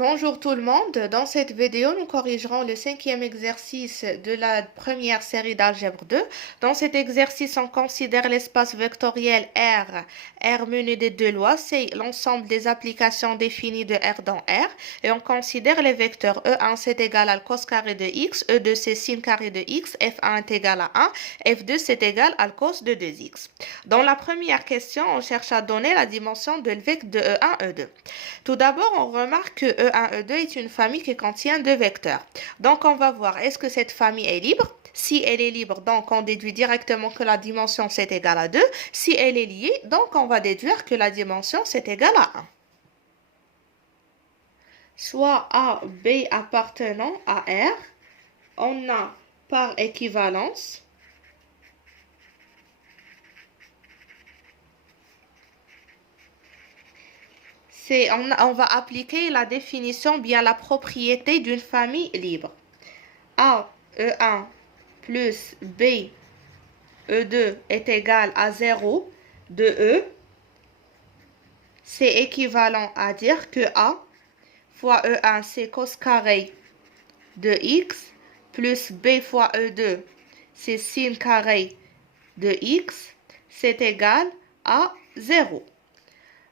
Bonjour tout le monde. Dans cette vidéo, nous corrigerons le cinquième exercice de la première série d'algèbre 2. Dans cet exercice, on considère l'espace vectoriel R. R muni des deux lois, c'est l'ensemble des applications définies de R dans R. Et on considère les vecteurs E1 c'est égal à cos carré de X, E2 c'est sin carré de X, F1 est égal à 1, F2 c'est égal à cos de 2X. Dans la première question, on cherche à donner la dimension de vecteur de E1, E2. Tout d'abord, on remarque que E1, E2 est une famille qui contient deux vecteurs. Donc, on va voir, est-ce que cette famille est libre? Si elle est libre, donc on déduit directement que la dimension c'est égal à 2. Si elle est liée, donc on va déduire que la dimension c'est égal à 1. Soit A, B appartenant à R, on a par équivalence on va appliquer la définition, bien la propriété d'une famille libre. A, E1 plus B, E2 est égal à 0 de E. C'est équivalent à dire que A fois E1 c'est cos carré de X plus B fois E2 c'est sin carré de X. C'est égal à 0.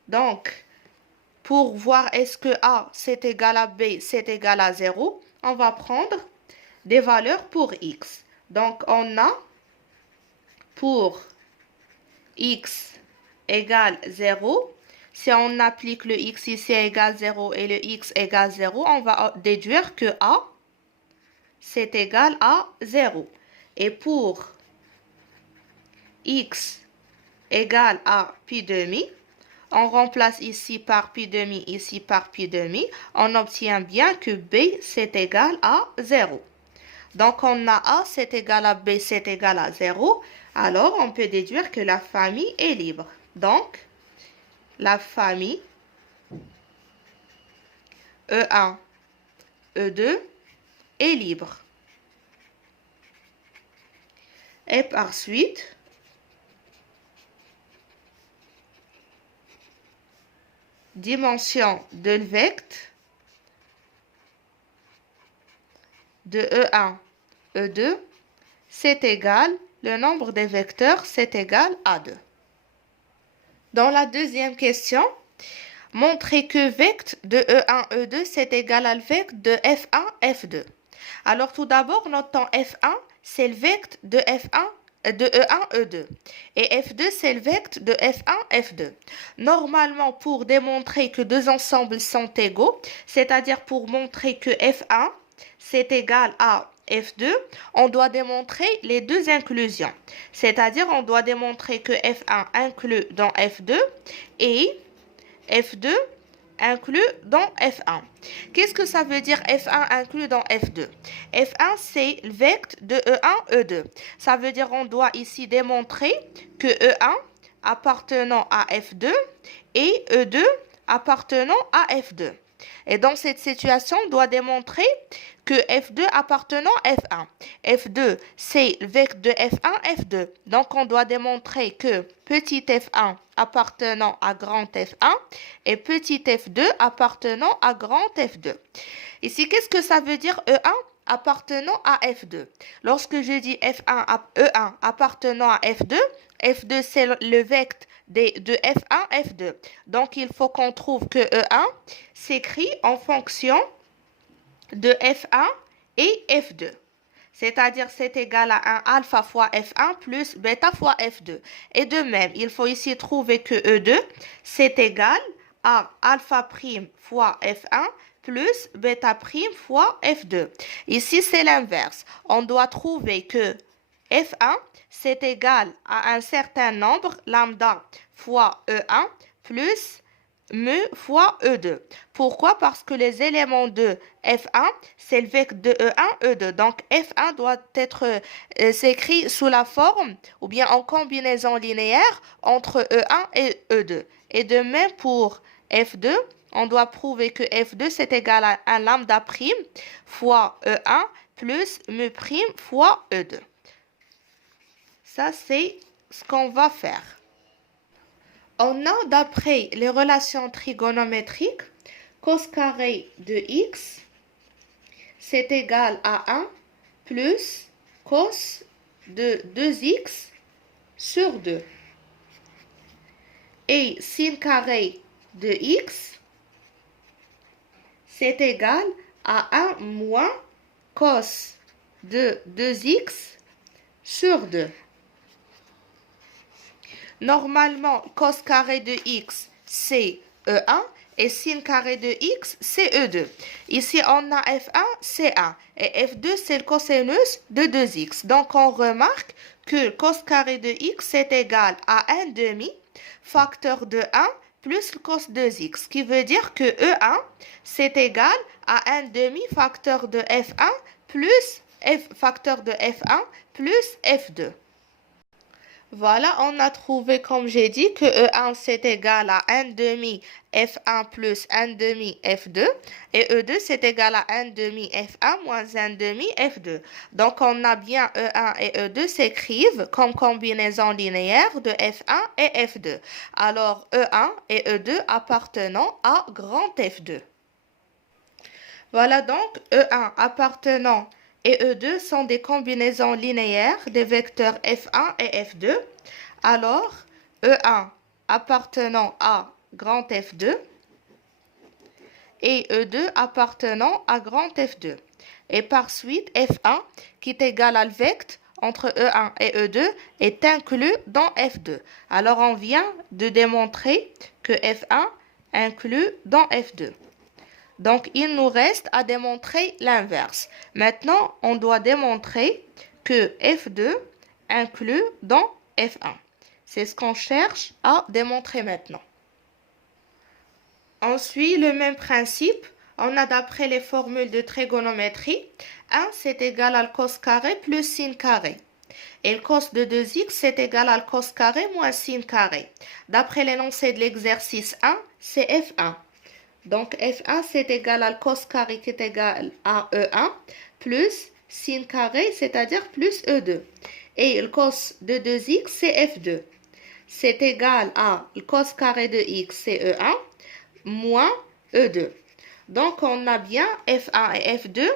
Donc, pour voir est-ce que A c'est égal à B, c'est égal à 0, on va prendre des valeurs pour X. Donc, on a pour X égale 0, si on applique le X ici égale 0 et le X égale 0, on va déduire que A c'est égal à 0. Et pour X égale à pi demi, on remplace ici par pi demi, ici par pi demi. On obtient bien que B, c'est égal à 0. Donc, on a A, c'est égal à B, c'est égal à 0. Alors, on peut déduire que la famille est libre. Donc, la famille E1, E2 est libre. Et par suite, dimension de vecteur de E1, E2, c'est égal, le nombre des vecteurs, c'est égal à 2. Dans la deuxième question, montrez que vecteur de E1, E2, c'est égal à le vecteur de F1, F2. Alors tout d'abord, notons F1, c'est le vecteur de F1, de E1, E2. Et F2, c'est le vecteur de F1, F2. Normalement, pour démontrer que deux ensembles sont égaux, c'est-à-dire pour montrer que F1, c'est égal à F2, on doit démontrer les deux inclusions. C'est-à-dire, on doit démontrer que F1 inclut dans F2 et F2 inclus dans F1. Qu'est-ce que ça veut dire F1 inclus dans F2? F1, c'est le vecteur de E1, E2. Ça veut dire on doit ici démontrer que E1 appartenant à F2 et E2 appartenant à F2. Et dans cette situation, on doit démontrer que F2 appartenant à F1. F2, c'est le vecteur de F1, F2. Donc, on doit démontrer que petit f1 appartenant à grand f1 et petit f2 appartenant à grand f2. Ici, qu'est-ce que ça veut dire E1 appartenant à F2? Lorsque je dis F1 E1 appartenant à F2, F2 c'est le vecteur de F1, F2. Donc, il faut qu'on trouve que E1 s'écrit en fonction de F1 et F2. C'est-à-dire c'est égal à 1 alpha fois F1 plus bêta fois F2. Et de même, il faut ici trouver que E2, c'est égal à alpha prime fois F1 plus bêta prime fois F2. Ici, c'est l'inverse. On doit trouver que F1, c'est égal à un certain nombre, lambda fois E1 plus mu fois E2. Pourquoi? Parce que les éléments de F1, c'est le vecteur de E1, E2. Donc, F1 doit être s'écrit sous la forme ou bien en combinaison linéaire entre E1 et E2. Et de même pour F2, on doit prouver que F2, c'est égal à 1 lambda prime fois E1 plus mu prime fois E2. Ça, c'est ce qu'on va faire. On a, d'après les relations trigonométriques, cos carré de x, c'est égal à 1 plus cos de 2x sur 2. Et sin carré de x, c'est égal à 1 moins cos de 2x sur 2. Normalement, cos carré de x, c'est E1 et sin carré de x, c'est E2. Ici, on a F1, c'est 1 et F2, c'est le cosinus de 2x. Donc, on remarque que cos carré de x, c'est égal à 1 demi facteur de 1 plus le cos de x, ce qui veut dire que E1, c'est égal à 1 demi facteur de F1 plus facteur de F1 plus F2. Voilà, on a trouvé, comme j'ai dit, que E1 c'est égal à 1 demi F1 plus 1 demi F2 et E2 c'est égal à 1 demi F1 moins 1 demi F2. Donc, on a bien E1 et E2 s'écrivent comme combinaison linéaire de F1 et F2. Alors, E1 et E2 appartenant à grand F2. Voilà donc E1 appartenant et E2 sont des combinaisons linéaires des vecteurs F1 et F2. Alors, E1 appartenant à grand F2 et E2 appartenant à grand F2. Et par suite, F1 qui est égal à le vecteur entre E1 et E2 est inclus dans F2. Alors, on vient de démontrer que F1 inclus dans F2. Donc, il nous reste à démontrer l'inverse. Maintenant, on doit démontrer que F2 inclus dans F1. C'est ce qu'on cherche à démontrer maintenant. On suit le même principe. On a d'après les formules de trigonométrie, 1 c'est égal à cos carré plus sin carré. Et le cos de 2x c'est égal à cos carré moins sin carré. D'après l'énoncé de l'exercice 1, c'est F1. Donc, F1, c'est égal à cos carré qui est égal à E1 plus sin carré, c'est-à-dire plus E2. Et le cos de 2x, c'est F2. C'est égal à le cos carré de x, c'est E1, moins E2. Donc, on a bien F1 et F2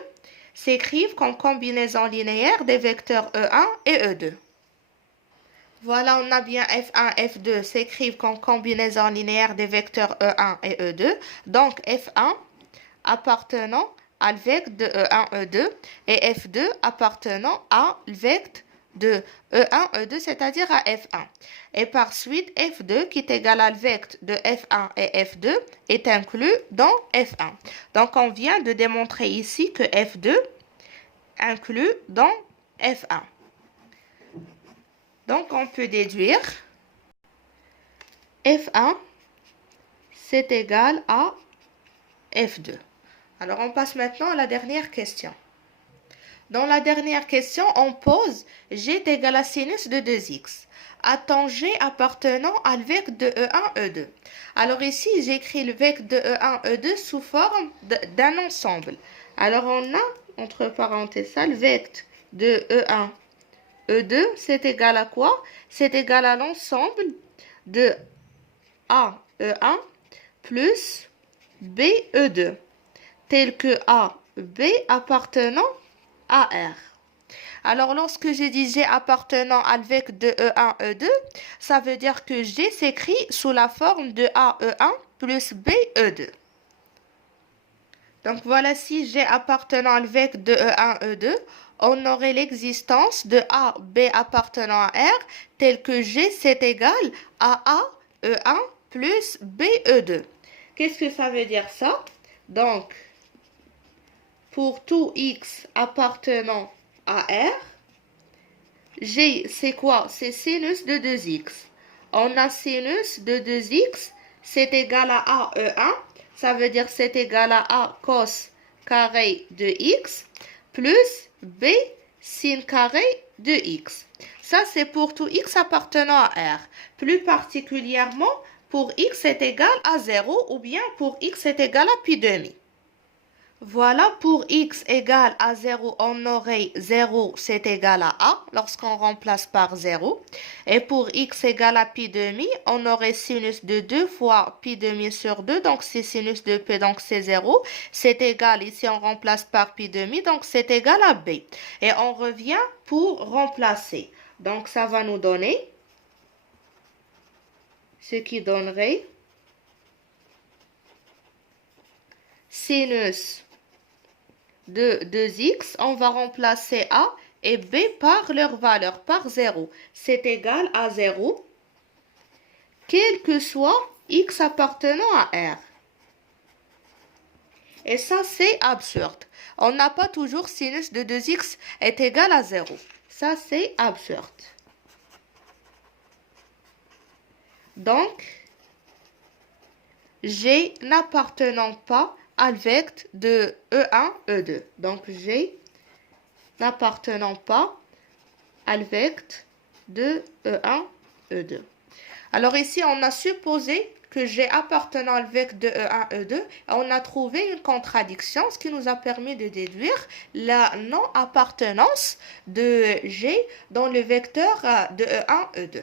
s'écrivent comme combinaison linéaire des vecteurs E1 et E2. Voilà, on a bien F1, F2 s'écrivent comme combinaison linéaire des vecteurs E1 et E2. Donc, F1 appartenant à le vecteur de E1, E2 et F2 appartenant à le vecteur de E1, E2, c'est-à-dire à F1. Et par suite, F2 qui est égal à le vecteur de F1 et F2 est inclus dans F1. Donc, on vient de démontrer ici que F2 inclus dans F1. Donc, on peut déduire F1, c'est égal à F2. Alors, on passe maintenant à la dernière question. Dans la dernière question, on pose G est égal à sinus de 2x. Attends G appartenant à le vecteur de E1, E2. Alors ici, j'écris le vecteur de E1, E2 sous forme d'un ensemble. Alors, on a, entre parenthèses, ça, le vecteur de E1, E2, c'est égal à quoi? C'est égal à l'ensemble de A, E1 plus B, E2, tel que A, B appartenant à R. Alors, lorsque je dis G appartenant à le vecteur de E1, E2, ça veut dire que G s'écrit sous la forme de A, E1 plus B, E2. Donc, voilà, si G appartenant à le vecteur de E1, E2, on aurait l'existence de A, B appartenant à R, tel que G, c'est égal à A, E1 plus B, E2. Qu'est-ce que ça veut dire ça? Donc, pour tout X appartenant à R, G, c'est quoi? C'est sinus de 2X. On a sinus de 2X, c'est égal à A, E1. Ça veut dire c'est égal à A cos carré de X plus B sin carré de X. Ça, c'est pour tout X appartenant à R. Plus particulièrement, pour X est égal à 0 ou bien pour X est égal à pi demi. Voilà, pour x égale à 0, on aurait 0, c'est égal à a, lorsqu'on remplace par 0. Et pour x égale à pi demi, on aurait sinus de 2 fois pi demi sur 2, donc c'est sinus de p, donc c'est 0. C'est égal, ici on remplace par pi demi, donc c'est égal à b. Et on revient pour remplacer. Donc ça va nous donner ce qui donnerait sinus de 2x, on va remplacer a et b par leur valeur, par 0. C'est égal à 0, quel que soit x appartenant à R. Et ça, c'est absurde. On n'a pas toujours sinus de 2x est égal à 0. Ça, c'est absurde. Donc, G n'appartenant pas à le vecteur de E1, E2. Donc, G n'appartenant pas à le vecteur de E1, E2. Alors ici, on a supposé que G appartenant au vecteur de E1, E2, et on a trouvé une contradiction, ce qui nous a permis de déduire la non-appartenance de G dans le vecteur de E1, E2.